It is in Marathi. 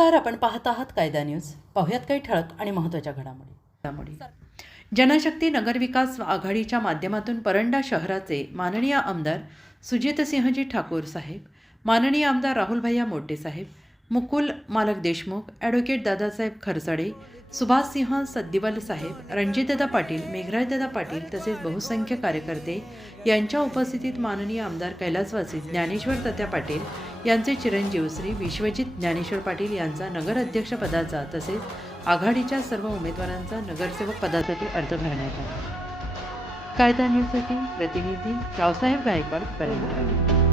नमस्कार, आपण पाहत आहात कायदा न्यूज. पाहुयात काही ठळक आणि महत्त्वाच्या घडामोडी. जनशक्ती नगरविकास आघाडीच्या माध्यमातून परंडा शहराचे माननीय आमदार सुजितसिंहजी ठाकूर साहेब, माननीय आमदार राहुलभैया मोटे साहेब, मुकुल मालक देशमुख, ॲडव्होकेट दादासाहेब खरसडे, सुभाषसिंह सद्दिवल साहेब, रणजितदादा पाटील, मेघराजदादा पाटील तसेच बहुसंख्य कार्यकर्ते यांच्या उपस्थितीत माननीय आमदार कैलासवासी ज्ञानेश्वर तात्या पाटील यांचे चिरंजीव श्री विश्वजित ज्ञानेश्वर पाटील यांचा नगराध्यक्षपदाचा तसेच आघाडीच्या सर्व उमेदवारांचा नगरसेवक पदासाठी अर्ज भरण्यात आला. कायदा न्यूजसाठी प्रतिनिधी रावसाहेब गायकवाड, परंडा.